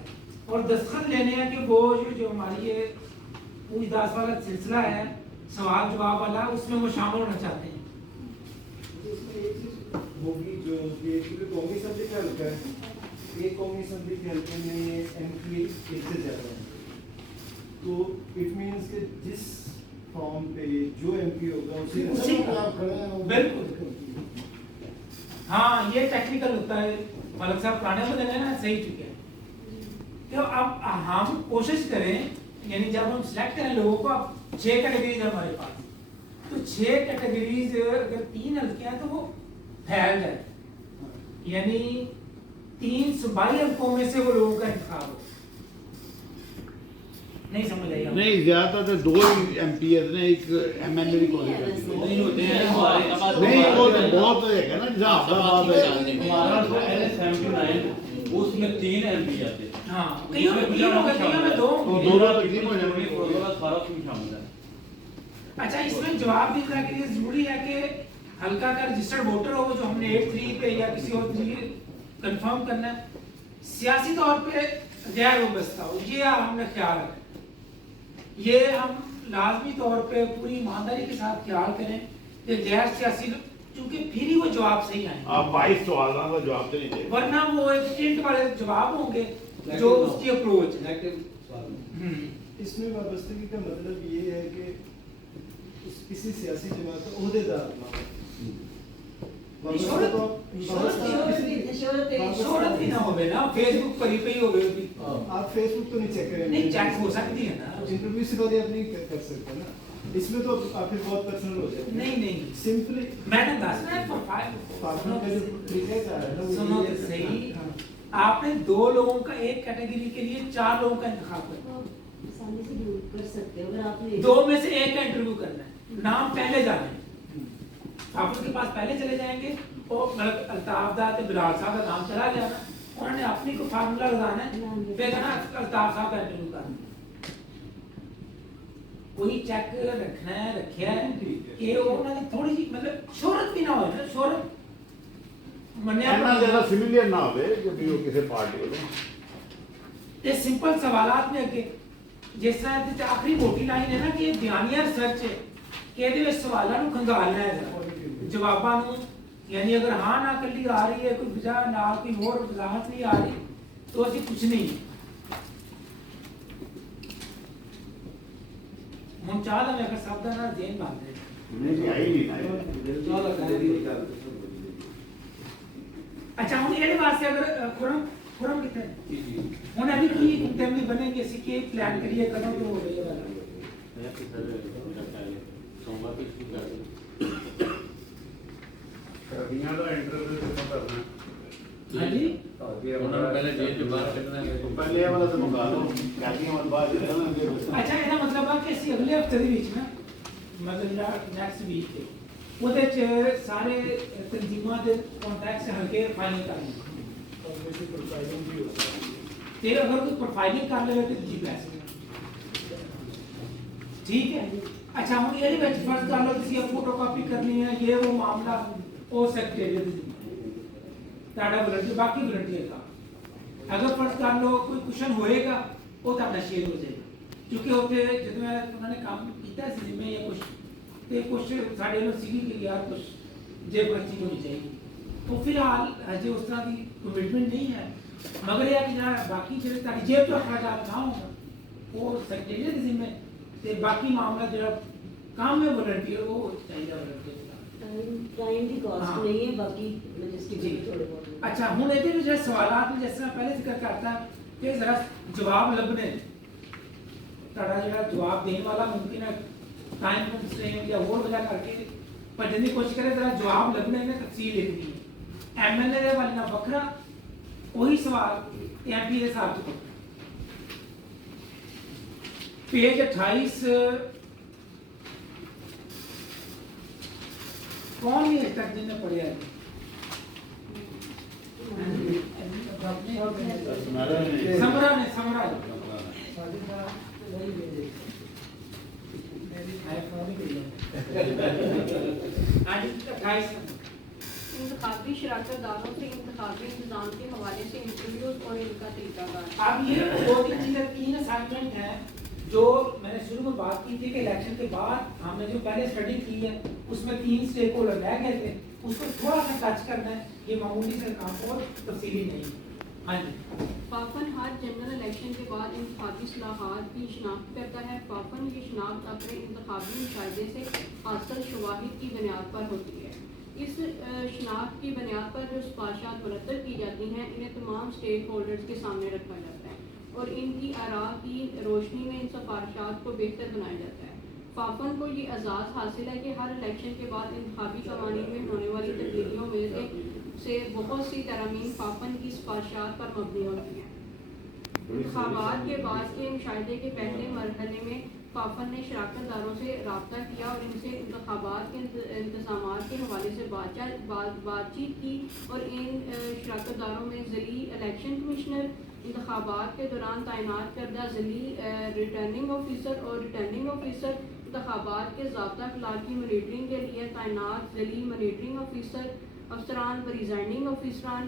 और दस्तखत लेने हैं कि वो जो हमारी ये पूछताछ वाला सिलसिला है सवाल जवाब वाला उसमें वो शामिल होना चाहते हैं। होगी जो ये कौमी असम्बली का हल्का है, ये कौमी असम्बली के हल्के में ये एमपी एक से ज़्यादा है, तो इट मीन्स कि जिस फॉर्म पे जो एमपी होगा उसी बिल्कुल हाँ ये टेक्निकल होता है। मलक साहब पुराने बदले हैं ना, सही चुके हैं। तो अब हम कोशिश करें यानी जब हम सिलेक्ट करें लोगों को, अब 6 कैटेगरीज है हमारे पास, तो 6 कैटेगरीज अगर 3 हल्के हैं तो वो फैल जाए, यानी 3 सूबाई हल्कों में से वो लोगों का इंतखाब हो। नहीं समझ आई? नहीं ज्यादातर 2 ही एमपी है, एक एमएलए भी नहीं होते हैं हमारे नहीं वो तो बहुत है ना जहां हमारा जो L79 उसमें 3 एमपी आते हैं। हाँ कईयों में 3 होगा, कईयों में 2 दोनों तकलीफ हो जाएगी, सारा उसमें शामिल है। अच्छा इसमें जवाब देने के लिए जरूरी है कि हल्का का रजिस्टर्ड वोटर हो जो हमने 83 पे या किसी और 3 कंफर्म करना है, सियासी तौर पे गैर वाबस्ता हो, ये हमने ख्याल रखना। ये हम लाजमी तौर पे पूरी ईमानदारी के साथ ख्याल करें कि गैर सियासी, क्योंकि फिर ही वो जवाब सही आएंगे। आप 22 सवालों का जवाब तो नहीं दे, वरना वो एक टिंट वाले जवाब होंगे जो उसकी अप्रोच है। इसमें वाबस्तगी का मतलब ये है कि किसी सियासी जमात का ओहदेदार शोहरत भी ना होवे ना, फेसबुक पर ही पे ही होवे भी। आप फेसबुक तो नहीं चेक करेंगे, नहीं चेक हो सकती है ना, इंटरव्यू से पहले आप नहीं कर सकते ना, इसमें तो आप फिर बहुत पर्सनल हो जाएगा। नहीं सिंपली मैंने दस मिनट पार्टनर का जो तरीका है ना, सुनो तो सही, आपने 2 लोगों का एक कैटेगरी के लिए 4 लोगों का इंतखाब करना, सामने से दूर कर सकते हो अगर आपने 2 में से एक का इंटरव्यू करना है, नाम पहले जाने, आप उनके पास पहले चले जाएंगे और मतलब अल्ताफ दा ते बिलाल साहब का नाम चला जाना, उन्होंने अपनी को फार्मूला लगाना है, फिर कहना अल्ताफ साहब का इंटरव्यू करना। कोई चेक रखना है, रखिया है कि उन्होंने थोड़ी सी मतलब शोहरत भी ना हो ना, शोहरत मन्या इतना ज्यादा सिमिलियर ना होवे जो भी किसी पार्टी को। ये सिंपल सवालात में अगे जिस तरह ते आखिरी मोटी लाइन है ना कि बयानिया रिसर्च है कि ਇਹਦੇ ਵਿੱਚ ਸਵਾਲਾਂ ਨੂੰ ਖੰਗਾਲਣਾ ਹੈ ਜਵਾਬਾਂ ਨੂੰ, यानी अगर हाँ ना कली आ रही है कोई वजह ना कोई और वजाहत नहीं आ रही तो असि कुछ नहीं हम चाहते हैं अगर शब्द ना जेन बात है नहीं आई नहीं ना। अच्छा हम ये वास्ते अगर खुरम कितने ਹੁਣ अभी की इंटरव्यू बनेंगे इसी के प्लान करिए कदम तो हो रही है वाला मैं तो सर मेरा ख्याल है सोमवार की शुरू कर दूं रबिया का इंटरव्यू तो करना हां जी उन्होंने पहले जेल के बाहर करना है, पहले ये वाला तो मंगा लो कैदियों और बाद रहना। अच्छा ਇਹਦਾ मतलब है कि ਅਸੀਂ ਅਗਲੇ ਹਫਤੇ ਦੇ ਵਿੱਚ ਨਾ ਮਤਲਬ ਨੈਕਸਟ ਵੀਕ ਤੇ ਉਹਦੇ ਚ ਸਾਰੇ ਤਨਜ਼ੀਮਾਂ ਦੇ ਕੰਟੈਕਟਸ ਹਲਕੇ ਫਾਈਨਲ ਕਰਨੇ ਤੇ अगर कोई प्रोफाइलिंग कर ले तो जी पैसे ठीक है। अच्छा हम ये ਵਿੱਚ फर्ज कर लो किसी फोटोकॉपी करनी है ये वो मामला हो सेक्रेटरी ਤੁਹਾਡਾ ਵਲੰਟੀਅਰ ਬਾਕੀ ਵਲੰਟੀਅਰ का अगर फर्ज कर लो कोई क्वेश्चन होएगा वो ਤੁਹਾਡਾ ਸ਼ੇਅਰ ਹੋ ਜਾਏਗਾ क्योंकि होते ਜਦੋਂ ਉਹਨਾਂ ਨੇ ਕੰਮ ਕੀਤਾ ਸੀ ਜਿਵੇਂ ਜਾਂ ਕੁਝ ਤੇ ਕੁਝ ਸਾਡੇ ਨੂੰ ਸੀਗੀ ਕਿ यार कुछ जे पर्ची होनी चाहिए तो फिलहाल अजय उस तरह की कमिटमेंट नहीं है, मगर यह कि बाकी जो ताकि जेब तो अखराजात ना हो वो सेक्रेटरी के जिम्मे ते बाकी मामला जो काम में वॉलंटियर वो चाहिए वॉलंटियर टाइम की कॉस्ट हाँ। नहीं है, बाकी लॉजिस्टिक जी। भी थोड़े बहुत अच्छा हूँ ये जो सवाल में जैसे मैं पहले जिक्र करता कि जरा जवाब लभने ਤੁਹਾਡਾ ਜਿਹੜਾ जवाब देने वाला मुमकिन है टाइम कंस्ट्रेंट या और वजह करके भजन की कोशिश करे जरा जवाब लभने में तफसील लिखनी है एमएलए ਦੇ ਵਾਲੀ ਨਾਲ ਵੱਖਰਾ ਉਹੀ ਸਵਾਲ एमपी ਦੇ ਹਿਸਾਬ ਚ पेज 28 कौन है तक जिन्हें पढ़िया है समरा ने इंतखाबी शराकतदारों से इंतखाबी इंतजाम के हवाले से इंटरव्यूज और इनका तरीकाकार। अब ये दो तीन असाइनमेंट है जो मैंने शुरू में बात की थी कि इलेक्शन के बाद हमने जो पहले स्टडी की है उसमें 3 स्टेक होल्डर रह गए थे, उसको थोड़ा सा टच करना है, ये मामूली से काम और तफसीली नहीं। हाँ जी। फाफन हर जनरल इलेक्शन के बाद इंतखाबी सलाहत की शनाख्त करता है। फाफन की शनाख्त अपने इंतखाबी मुशाहिदे से हासिल शवाहिद की बुनियाद पर होती है। इस शनाख्त की बुनियाद पर जो सिफारिशात मुरतब की जाती हैं इन्हें तमाम स्टेक होल्डर्स के सामने रखा जाता है और इनकी आरा की रोशनी में इन सिफारिशात को बेहतर बनाया जाता है। फाफन को ये एजाज़ हासिल है कि हर इलेक्शन के बाद इंतखाबी कवानीन में होने वाली तब्दीलियों में से बहुत सी तरमीम फाफन की सिफारिशात पर मबनी होती हैं। इंतखाबात के बाद के मुशाहिदे के पहले मरहले में फाफन ने शराकतदारों से रब्ता किया और इनसे इंतखाबात के इंतजामात के हवाले से बातचीत की और इन शराकतदारों में ज़िली इलेक्शन कमिश्नर, इंतखाबात के दौरान तैनात करदा ज़िली रिटर्निंग ऑफिसर और रिटर्निंग ऑफिसर, इंतखाबात के ज़ाब्ता अखलाकी मॉनिटरिंग के लिए तैनात ज़िली मॉनिटरिंग ऑफिसर, अफसरान प्रिजाइडिंग ऑफिसरान,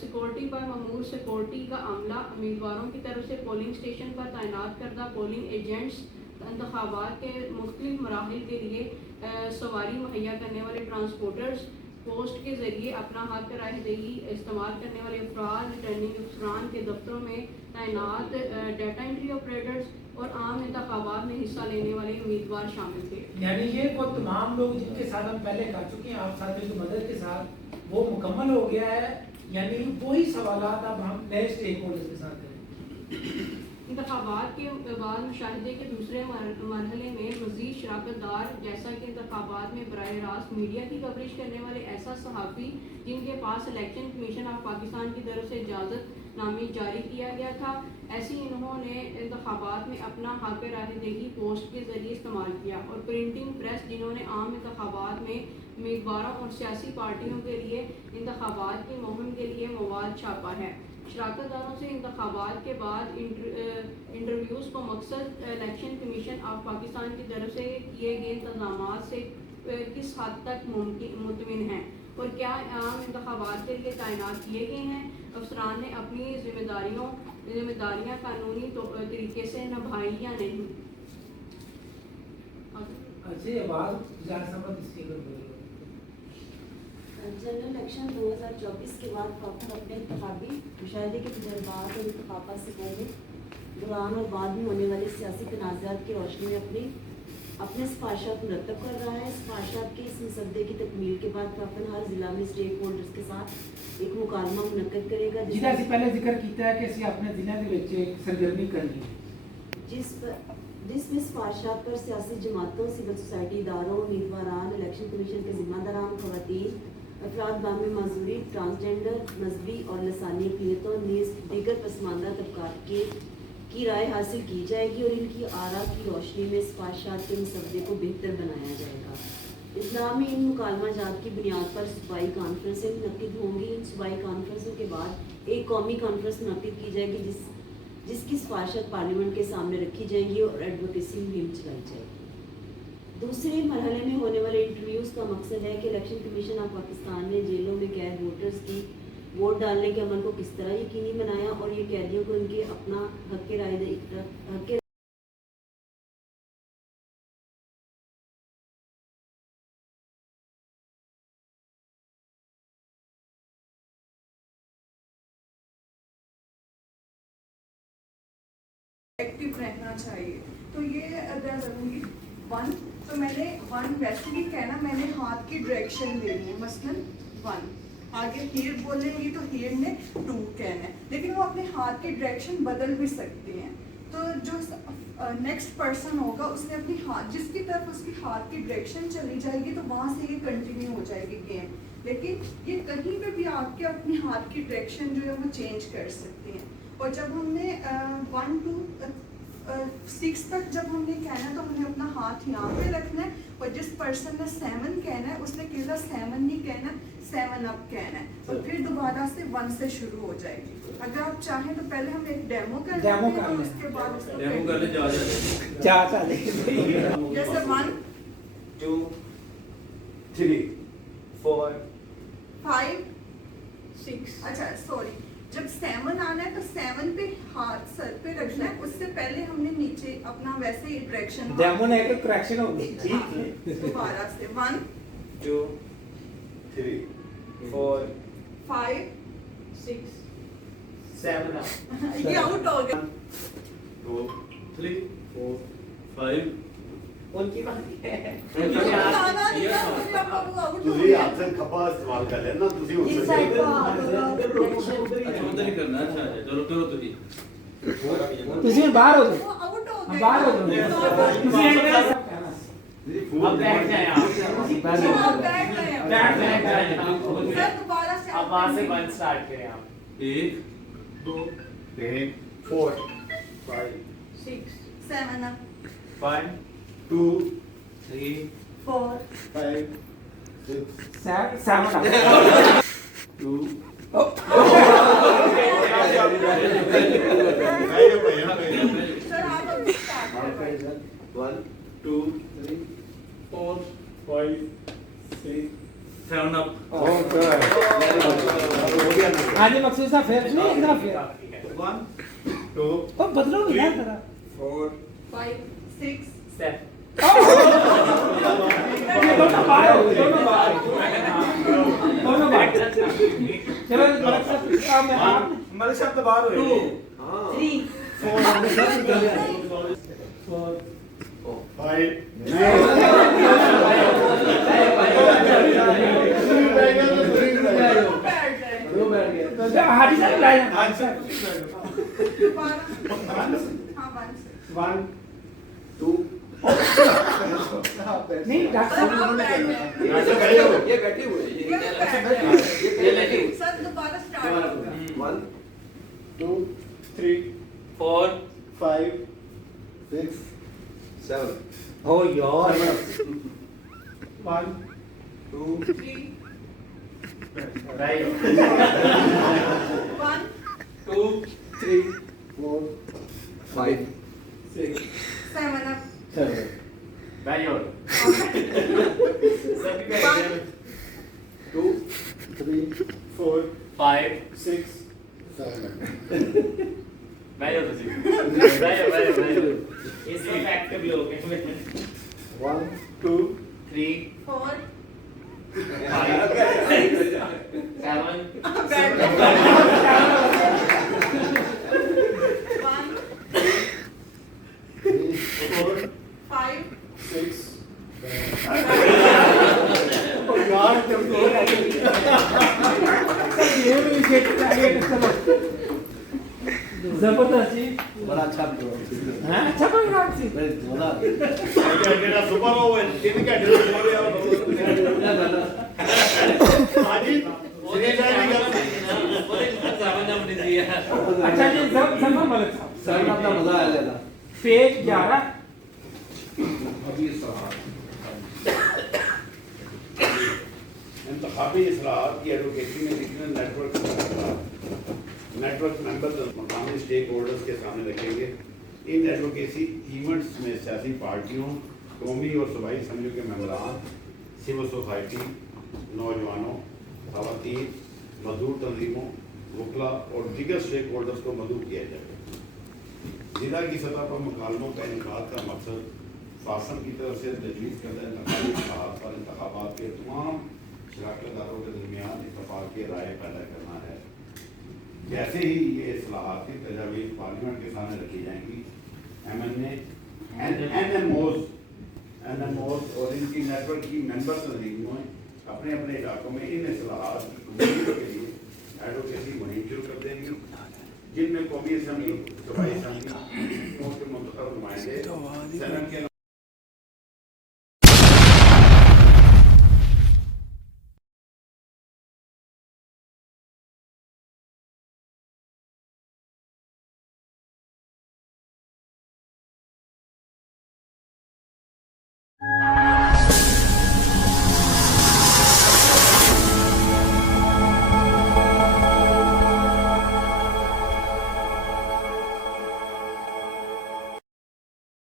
सिक्योरिटी पर ममूर सिक्योरिटी का अमला, उम्मीदवारों की तरफ से पोलिंग स्टेशन पर तैनात करदा पोलिंग एजेंट्स, इंतखाबात के मुख्तलिफ मराहिल के लिए सवारी मुहैया करने वाले ट्रांसपोर्टर्स, पोस्ट के ज़रिए अपना हक राहदही इस्तेमाल करने वाले अफराद, रिटर्निंग अफसरान के दफ्तरों में तैनात डाटा एंट्री ऑपरेटर्स और आम इंतखाबात में हिस्सा लेने वाले उम्मीदवार शामिल थे। यानी ये वो तमाम लोग जिनके साथ हम पहले कर चुके हैं आप साथियों की मदद के साथ वो मुकम्मल हो गया है, यानी वही सवालात अब हम नए स्टेक होल्डर्स के साथ करें। इंतखाबात के बाद मुशाहिदे के दूसरे मरहले में मज़ीद शराकतदार जैसा कि इंतखाबात में बराह रास्त मीडिया की कवरेज करने वाले ऐसा सहाफ़ी जिनके पास इलेक्शन कमीशन ऑफ पाकिस्तान की तरफ से इजाज़त नामी जारी किया गया था, ऐसी इन्होंने इंतखाबात में अपना हक राहदही पोस्ट के ज़रिए इस्तेमाल किया और प्रिंटिंग प्रेस जिन्होंने आम इंतखाबात में उम्मीदवारों और सियासी पार्टियों के लिए इंतखाबात की मुहिम के लिए मवाद छापा है। शराकतदारों से इंतखाबात के बाद इंटरव्यूज़ को मकसद इलेक्शन कमीशन ऑफ पाकिस्तान की तरफ से किए गए इंतजाम से किस हद तक मुतमिन हैं और क्या आम इंतखाबात के लिए तैनात किए गए हैं, अफसरान ने अपनी जिम्मेदारियाँ कानूनी तरीके से निभाई या नहीं। जनरल इलेक्शन 2024 के बाद फाफन अपने इंतखाबी मुशाहिदे के तजर्बात और इंतखाबात से पहले, दौरान और बाद में होने वाले सियासी तनाज़ात की रोशनी में अपने सिफारिशात मुरतब कर रहा है। सिफारिशात के इस मसद्दे की तकमील के बाद फाफन हर जिला में स्टेक होल्डर्स के साथ एक मुकालमा मुनक्कद करेगा जिसका पहले जिक्र किया है कि ਅਸੀਂ अपने जिले ਦੇ ਵਿੱਚ ਇੱਕ ਸਰਗਰਮੀ करनी है जिसमें सिफारिशात पर सियासी जमातों, सिविल सोसाइटी इदारों, उम्मीदवारान, इलेक्शन कमीशन के जिम्मेदारान, खवातीन, अफराद बामे माजूरी, ट्रांसजेंडर, मजहबी और लसानी अक़लियतों नीज़ दीगर पसमानदा तबकात की राय हासिल की जाएगी और इनकी आरा की रोशनी में सिफारिशात के मसद्दे को बेहतर बनाया जाएगा। इस्लामी इन मुकालमा जात की बुनियाद पर सूबाई कॉन्फ्रेंसें मुनक़िद होंगी। इन सूबाई कॉन्फ्रेंसों के बाद एक कौमी कॉन्फ्रेंस मुनक़िद की जाएगी जिसकी सिफारिशात पार्लियामेंट के सामने रखी जाएंगी और एडवोकेसी मुहिम चलाई जाएगी। दूसरे मरहले में होने वाले इंटरव्यूज़ का मकसद है कि इलेक्शन कमीशन ऑफ पाकिस्तान ने जेलों में कैद वोटर्स की वोट डालने के अमल को किस तरह यकीनी बनाया और ये कैदियों को इनके अपना हक राय एक्टिव रहना चाहिए। तो ये अदा करूँगी 1, तो मैंने 1 वैसे भी कहना, मैंने हाथ की डायरेक्शन देनी है, मसलन 1। आगे हीर बोलेंगी तो हीर ने 2 कहना है, लेकिन वो अपने हाथ की डायरेक्शन बदल भी सकती हैं। तो जो नेक्स्ट पर्सन होगा उसने अपनी हाथ, जिसकी तरफ उसकी हाथ की डायरेक्शन चली जाएगी तो वहाँ से ये कंटिन्यू हो जाएगी गेम। लेकिन ये कहीं पे भी आपके अपनी हाथ की डायरेक्शन जो है वो चेंज कर सकती हैं। और जब हमने 1 to 6 तक जब हमने कहना है तो हमने अपना हाथ यहाँ पे रखना है, और जिस पर्सन ने 7 कहना है उसने केवल 7 नहीं कहना, 7 अप कहना है, और फिर दोबारा से 1 से शुरू हो जाएगी। अगर आप चाहें तो पहले हम एक डेमो कर लेते हैं, तो उसके बाद उसको डेमो कर ले, जैसे 1 2 3 4 5 6। अच्छा सॉरी, जब 7 आना है तो 7 पे हाथ सर पे रखना है, उससे पहले हमने नीचे अपना वैसे ही डायरेक्शन डेमो ने एक करेक्शन हो गई, ठीक है। दोबारा से 1 2 3 4 5 6 7 ये आउट हो गया। 2 3 4 5 उनकी बात है। ਤੁਸੀਂ ਹੱਥ ਖੱਬਾ ਇਸਤੇਮਾਲ ਕਰ ਲੈਣਾ, ਤੁਸੀਂ ਹੁਣ अच्छा उधर ही करना। अच्छा चलो करो तुझी ਤੁਸੀਂ ਬਾਹਰ ਹੋ वो ਜਾਓ, आउट हो हम गए। बाहर हो जाओ। ਤੁਸੀਂ एक बार सब कहना, अब बैठ जाए आप। बैठ गए अब। बैठ जाए। सर दोबारा से अब वहाँ से 1 स्टार्ट करें आप। 1 2 3 4 5 6 7 1 2 3 4 5 6 7 2 सर आप अब स्टार्ट करें। 1 2 3 4 5 6 7 up हाँ जी मकसूद साहब, फिर नहीं एक दफा फिर 1 2 ओ बदलो नहीं यार जरा। 4 5 6 7 ये दोनों बाहर हो गए, दोनों बाहर, दोनों बाहर। चलो मलिक साहब, मैं आप मलिक साहब तो बाहर हुए। 3 हाजी साहब लाए हैं। हाँ सर। दोबारा हाँ 1 1 2 नहीं डॉक्टर साहब, ये बैठे हुए सर दोबारा स्टार्ट। 1 2 3 4 5 6 7 हो यार 1 2 3 right 1 2 3 4 5 6 7 up 7 very good 2 3 4 5 6 very good इसमें एक्टिव लोग हैं 1 2 3 4 5 4 5 6 ये भी विकेट चाहिए चलो जबरदस्त जी, बड़ा अच्छा हाँ अच्छा कोई बात नहीं। ਜਿਹੜਾ ਸੁਪਰ ਉਹ 3 ਘੰਟੇ ਤੋਂ ਹੋ ਰਿਹਾ ਹਾਜੀ ਉਹਦੇ ਜਾਈ ਦੀ ਗੱਲ अच्छा जी जमा मलिक साहब, सर अपना मजा आया लेना। पेज 11 इंतखाबी इस्लाहात की एडवोकेसी में कितने नेटवर्क मेंबर्स मकामी स्टेक होल्डर्स के सामने रखेंगे। इन एडवोकेसी इवेंट्स में सियासी पार्टियों, कौमी और सूबाई असम्बलियों के मेंबरान, सिविल सोसाइटी, नौजवानों, खवातीन, मजदूर तंजीमों, वकला और दीगर स्टेक होल्डर्स को मदऊ किया जाएगा। जिला की सतह पर मुकालमों का इनकाद का मकसद शासन की तरफ से तजवीज़ करदा इंतखाबी इस्लाहात पर इंतखाबात के तमाम शराकतदारों के दरमियान इत्तफाक की राय पैदा करना है। जैसे ही ये इस्लाहात की तजावीज़ पार्लियामेंट के सामने रखी जाएंगी, NMOs NMOs और इनकी नेटवर्क की मेंबर तंजीमों अपने अपने इलाकों में इन इस्लाहात की कबूलियत के लिए एडवोकेसी मुहिम शुरू कर देंगे, जिनमें कौमी असम्बली, सूबाई असम्बली के मुंतखब नुमाइंदे, सेनेट के